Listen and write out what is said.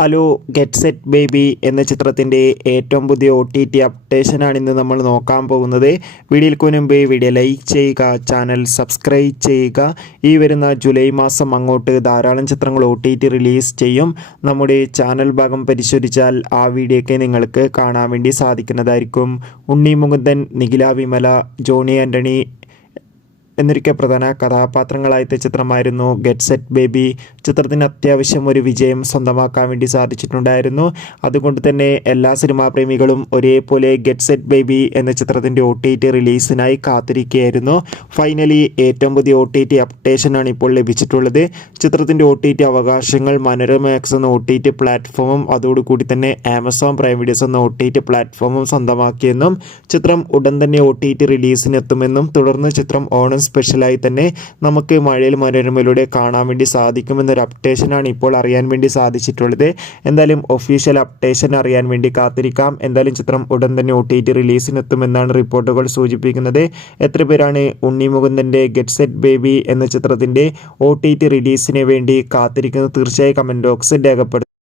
Hello get set baby എന്ന ചിത്രത്തിൻ്റെ ഏറ്റവും പുതിയ OTT അപ്ഡേഷനാണ് ഇന്ന് നമ്മൾ നോക്കാൻ പോകുന്നത്. വീഡിയോയ്ക്ക് മുൻപ് വീഡിയോ ലൈക്ക് ചെയ്യുക, ചാനൽ സബ്സ്ക്രൈബ് ചെയ്യുക. ഈ വരുന്ന ജൂലൈ മാസം അങ്ങോട്ട് ധാരാളം ചിത്രങ്ങൾ OTT റിലീസ് ചെയ്യും. നമ്മുടെ ചാനൽ ഭാഗം പരിശോധിച്ചാൽ ആ വീഡിയോയ്ക്ക് നിങ്ങൾക്ക് കാണാൻ വേണ്ടി സാധിക്കുന്നതായിരിക്കും. ഉണ്ണി മുകുന്ദൻ, നിഖില വിമല, ജോണി ആൻ്റണി എന്നൊക്കെ പ്രധാന കഥാപാത്രങ്ങളായത്തെ ചിത്രമായിരുന്നു ഗെറ്റ് സെറ്റ് ബേബി. ചിത്രത്തിന് അത്യാവശ്യം ഒരു വിജയം സ്വന്തമാക്കാൻ വേണ്ടി സാധിച്ചിട്ടുണ്ടായിരുന്നു. അതുകൊണ്ട് തന്നെ എല്ലാ സിനിമാ പ്രേമികളും ഒരേപോലെ ഗെറ്റ് സെറ്റ് ബേബി എന്ന ചിത്രത്തിൻ്റെ OTT റിലീസിനായി കാത്തിരിക്കുകയായിരുന്നു. ഫൈനലി ഏറ്റവും പുതിയ OTT അപ്ഡേഷനാണ് ഇപ്പോൾ ലഭിച്ചിട്ടുള്ളത്. ചിത്രത്തിൻ്റെ OTT അവകാശങ്ങൾ മനോരമാക്സ് എന്ന OTT പ്ലാറ്റ്ഫോമും അതോടുകൂടി തന്നെ ആമസോൺ പ്രൈം വീഡിയോസ് എന്ന OTT പ്ലാറ്റ്ഫോമും സ്വന്തമാക്കിയെന്നും ചിത്രം ഉടൻ തന്നെ OTT റിലീസിനെത്തുമെന്നും തുടർന്ന് ചിത്രം ഓണം സ്പെഷ്യലായി തന്നെ നമുക്ക് മഴയിൽ മനോരമയിലൂടെ കാണാൻ വേണ്ടി സാധിക്കുമെന്നൊരു അപ്ഡേഷനാണ് ഇപ്പോൾ അറിയാൻ വേണ്ടി സാധിച്ചിട്ടുള്ളത്. എന്തായാലും ഒഫീഷ്യൽ അപ്ഡേഷൻ അറിയാൻ വേണ്ടി കാത്തിരിക്കാം. എന്തായാലും ചിത്രം ഉടൻ തന്നെ OTT റിലീസിനെത്തുമെന്നാണ് റിപ്പോർട്ടുകൾ സൂചിപ്പിക്കുന്നത്. എത്ര പേരാണ് ഉണ്ണി മുകുന്ദൻ്റെ ഗെറ്റ് സെറ്റ് ബേബി എന്ന ചിത്രത്തിൻ്റെ OTT റിലീസിന് വേണ്ടി കാത്തിരിക്കുന്നത്? തീർച്ചയായും കമൻറ്റ് ബോക്സിൽ രേഖപ്പെടുത്തുക.